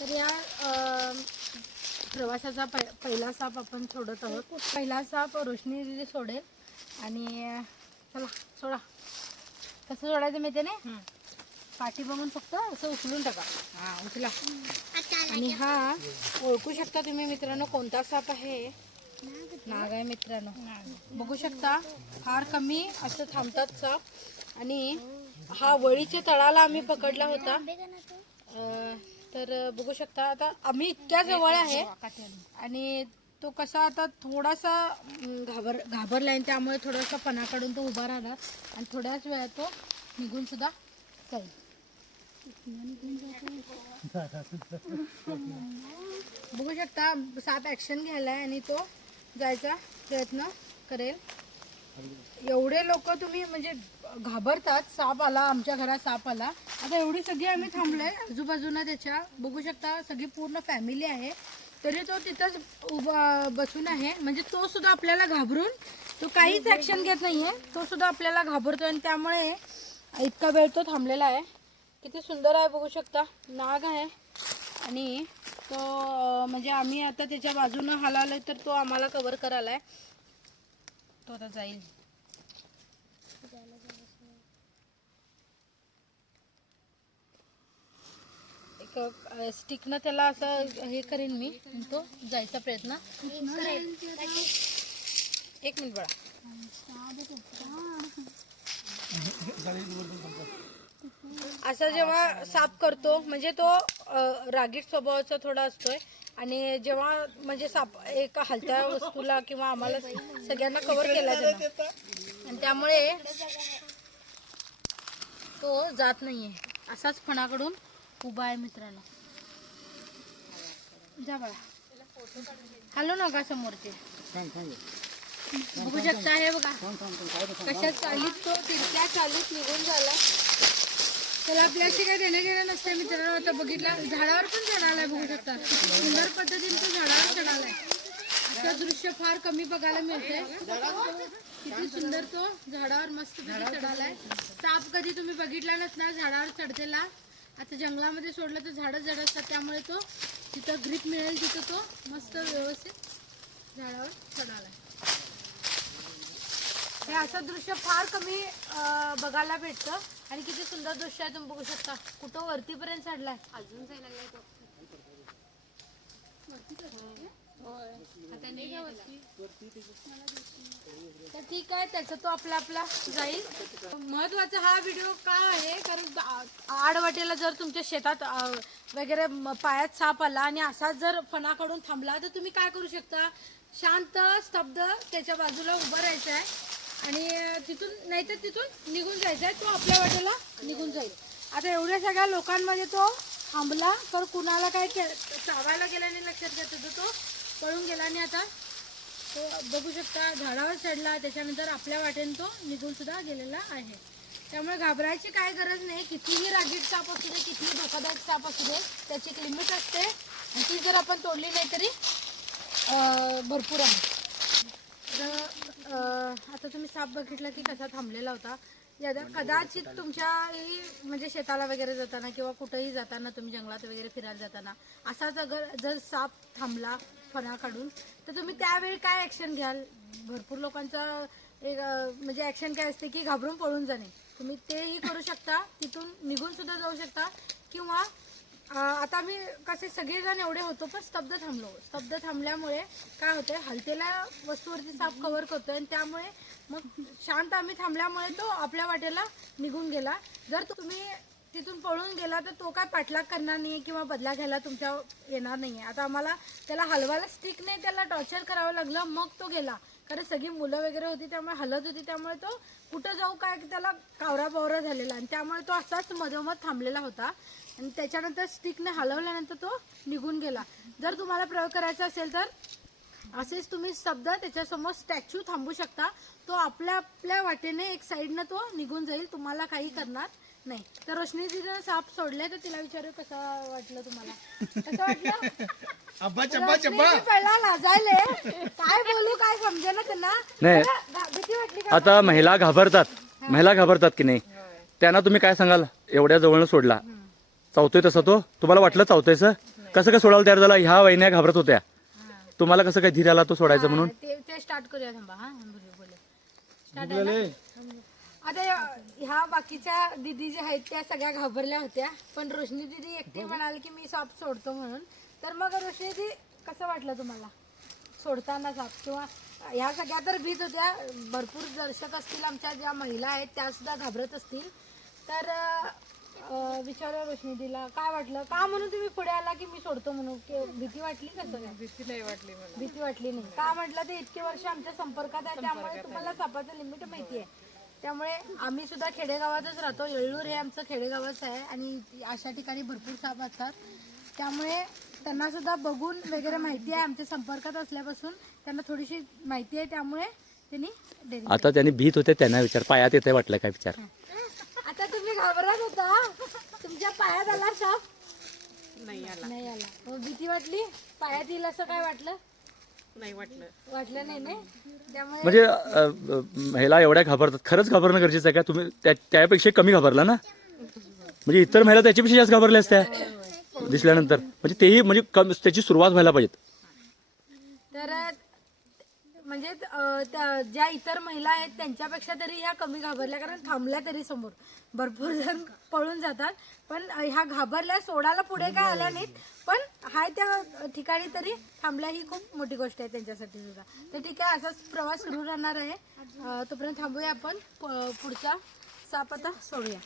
तर या प्रवासाचा पहि पहिला साप आपण सोडत आहोत. पहिला साप रोशनी दिदी सोडेल आणि चला सोडा. कसं सोडायचं माहिती ना पाठी बघून फक्त असं उचलून टाका. हा उचला. आणि हा ओळखू शकता तुम्ही मित्रांनो कोणता साप आहे? नाग आहे मित्रांनो. बघू शकता फार कमी असं थांबतात साप. आणि हा वळीच्या तळाला आम्ही पकडला होता. तर बघू शकता आता आम्ही इतक्या जवळ आहे आणि तो कसा आता थोडासा घाबर घाबरला आहे त्यामुळे थोडासा पणा काढून तो उभा राहिला आणि थोड्याच वेळात तो निघून सुद्धा जाईल. बघू शकता साप ऍक्शन आहे आणि तो जायचा प्रयत्न करेल. एवढे लोक तुम्ही म्हणजे घाबरतात साप आला आमच्या घरात साप आला. आता एवढी सगळी आम्ही थांबलोय आजूबाजूला त्याच्या. बघू शकता सगळी पूर्ण फॅमिली आहे. तरी तो तिथंच उभा बसून आहे. म्हणजे तो सुद्धा आपल्याला घाबरून तो काहीच ऍक्शन घेत नाही आहे तो सुद्धा आपल्याला घाबरतो आणि त्यामुळे इतका वेळ तो थांबलेला आहे. किती सुंदर आहे बघू शकता. नाग आहे. आणि तो म्हणजे आम्ही आता त्याच्या बाजूनं हलालोय तर तो आम्हाला कवर करायला आहे तो आता जाईल. स्टिकनं त्याला असं हे करेन मी तो जायचा प्रयत्न. एक मिनिट बघा असा जेव्हा साप करतो म्हणजे तो रागीट स्वभावाचा थोडा असतोय आणि जेव्हा म्हणजे साप एका हलत्या वस्तूला किंवा आम्हाला सगळ्यांना कव्हर केला त्यानं आणि त्यामुळे तो जात नाहीये. असाच फणाकडून उभा आहे मित्रांनो जा बाळा. हॅलो नका समोरचे. बघू शकता हे बघा. कशा चालीत तो? तिरक्या चालीत निघून झाला. त्याला आपल्याशी काही देणं घेणं नसते मित्रांनो. आता बघितला झाडावर पण चढालाय बघू शकता. सुंदर पद्धतीने तो झाडावर चढालाय असं दृश्य फार कमी बघायला मिळते किती सुंदर तो झाडावर मस्त चढालाय साप कधी तुम्ही बघितला नसणार झाडावर चढतेला. आता जंगलामध्ये सोडलं तर झाडं जड असतात त्यामुळे तो तिथं ग्रीप मिळेल तिथं तो मस्त व्यवस्थित झाडावर चढालाय. हे असं दृश्य फार कमी बघायला भेटतं. आणि किती सुंदर दृश्य आहे तुम्ही बघू शकता. कुठं वरतीपर्यंत चढलाय? अजून जायला लागलाय तो? तर ठीक आहे त्याचा तो आपला आपला जाईल. महत्त्वाचा हा व्हिडिओ का आहे? कारण आडवाटेला जर तुमच्या शेतात वगैरे पायात साप आला आणि असाच जर फणाकडून थांबला तर तुम्ही काय करू शकता? शांत स्तब्ध त्याच्या बाजूला उभं राहायचं आहे. आणि तिथून नाहीतर तिथून निघून जायचं आहे. तो आपल्या वाटेला निघून जाईल. आता एवढ्या सगळ्या लोकांमध्ये तो थांबला तर कुणाला काय चावायला गेल्याने लक्षात घेत होतं तो? पळून गेला आणि आता तो बघू शकता झाडावर चढला त्याच्यानंतर आपल्या वाटेने तो निघून सुद्धा गेलेला आहे. त्यामुळे घाबरायची काय गरज नाही. कितीही रागीट साप असू दे कितीही धोकादायक साप असू दे त्याची एक लिमिट असते. आणि ती जर आपण तोडली नाही तरी भरपूर आहे. तर आता तुम्ही साप बघितला की कसा थांबलेला होता. दादा कदाचित तुमच्याही म्हणजे शेताला वगैरे जाताना किंवा कुठेही जाताना तुम्ही जंगलात वगैरे फिरायला जाताना असाच अगर जर साप थांबला फणा काढून तर तुम्ही त्यावेळी काय ॲक्शन घ्याल? भरपूर लोकांचा एक म्हणजे ॲक्शन काय असते की घाबरून पळून जाणे. तुम्ही तेही करू शकता तिथून निघून सुद्धा जाऊ शकता किंवा आता मी कसे सगळेजण एवढे होतो पण स्तब्ध थांबलो. स्तब्ध थांबल्यामुळे काय होतंय हलतेल्या वस्तूवरती साप कव्हर करतोय आणि त्यामुळे मग शांत आम्ही थांबल्यामुळे तो आपल्या वाटेला निघून गेला. जर तुम्ही तिथून पळून गेला तर तो काय पाठलाग करणार नाही किंवा बदला घ्यायला तुमच्या येणार नाही आता आम्हाला त्याला हलवायला स्टिक नाही त्याला टॉर्चर करावं लागलं मग तो गेला. कारण सगळी मुलं वगैरे होती त्यामुळे हलत होती त्यामुळे तो कुठं जाऊ काय त्याला कावरा बावरा झालेला. आणि त्यामुळे तो असाच मधोमध थांबलेला होता. आणि त्याच्यानंतर स्टिकने हलवल्यानंतर तो निघून गेला. जर तुम्हाला प्रयोग करायचा असेल तर असेच तुम्ही शब्द त्याच्यासमोर स्टॅच्यू थांबू शकता. तो आपल्या आपल्या वाटेने एक साईडनं तो निघून जाईल तुम्हाला काही करणार नाही. तर रोशनी तिने साप सोडले तर तिला विचारू कसं वाटलं तुम्हाला? कसं वाटलं? अब्बा चब्बा रोशनी चब्बा. मी पहिला लाजायले. काय बोलू काय समजे ना त्यांना? नाही. मला घा- भीती वाटली का? आता महिला घाबरतात. महिला घाबरतात की नाही? त्यांना तुम्ही काय सांगाल? एवढ्या जवळनं सोडला. चावतोय तसं तो? तुम्हाला वाटलं चावतोयच कसं काय सोडायला तयार झाला? ह्या वहिन्या घाबरत होत्या. तुम्हाला कसं काय धीर आला तो सोडायचा म्हणून? ते ते स्टार्ट करूया थांबा हा बोलू. बोलू स्टार्ट आहे ना? आता ह्या बाकीच्या दिदी ज्या आहेत त्या सगळ्या घाबरल्या होत्या. पण रोशनी दिदी एकटी म्हणाली की मी साप सोडतो म्हणून. तर मग रोशनी दिदी कसं वाटलं तुम्हाला? सोडताना साप किंवा ह्या सगळ्या तर भीत होत्या. भरपूर दर्शक असतील आमच्या ज्या महिला आहेत त्या सुद्धा घाबरत असतील. तर अं, विचारूया रोशनी दिला काय वाटलं? का म्हणून तुम्ही पुढे आला की मी सोडतो म्हणून? की भीती वाटली कसं भीती नाही वाटली मला. भीती वाटली नाही. का म्हटलं ते इतके वर्ष आमच्या संपर्कात आहे त्यामुळे तुम्हाला सापाचं लिमिट माहिती आहे. त्यामुळे आम्ही सुद्धा खेडेगावातच राहतो. येळूर हे आमचं खेडेगावच आहे आणि अशा ठिकाणी भरपूर साप असतात. त्यामुळे त्यांना सुद्धा बघून वगैरे माहिती आहे. आमच्या संपर्कात असल्यापासून त्यांना थोडीशी माहिती आहे. त्यामुळे त्यांनी आता त्यांनी भीत होते त्यांना विचार. पायात येते वाटलं काय विचार? आता तुम्ही घाबरत होता. तुमच्या पायात आला साप? नाही आला. नाही आला. मग भीती वाटली? पायात येईल असं काय वाटलं? नाही वाटलं. वाटलं नाही ना? त्यामुळे म्हणजे अ, अ, महिला एवढ्या घाबरतात. खरंच घाबरणं गरजेचं आहे का? तुम्ही त्या- त्यापेक्षा कमी घाबरला ना? म्हणजे इतर महिला त्याच्यापेक्षा जास्त घाबरल्या असत्या. दिसल्यानंतर. म्हणजे तेही म्हणजे कम त्याची सुरुवात व्हायला पाहिजे तर म्हणजे अं, त्या- ज्या इतर महिला आहेत त्यांच्यापेक्षा तरी ह्या कमी घाबरल्या कारण थांबल्या तरी समोर. भरपूर जण पळून जातात. पण ह्या घाबरल्या सोडायला पुढे काय आल्या नाहीत. पण हाय त्या ठिकाणी तरी थांबल्या ही खूप मोठी गोष्ट आहे त्यांच्यासाठी सुद्धा. तर ठीक आहे असाच प्रवास सुरू राहणार आहे. तोपर्यंत थांबूया आपण. प- पुढचा साप आता सोडूया.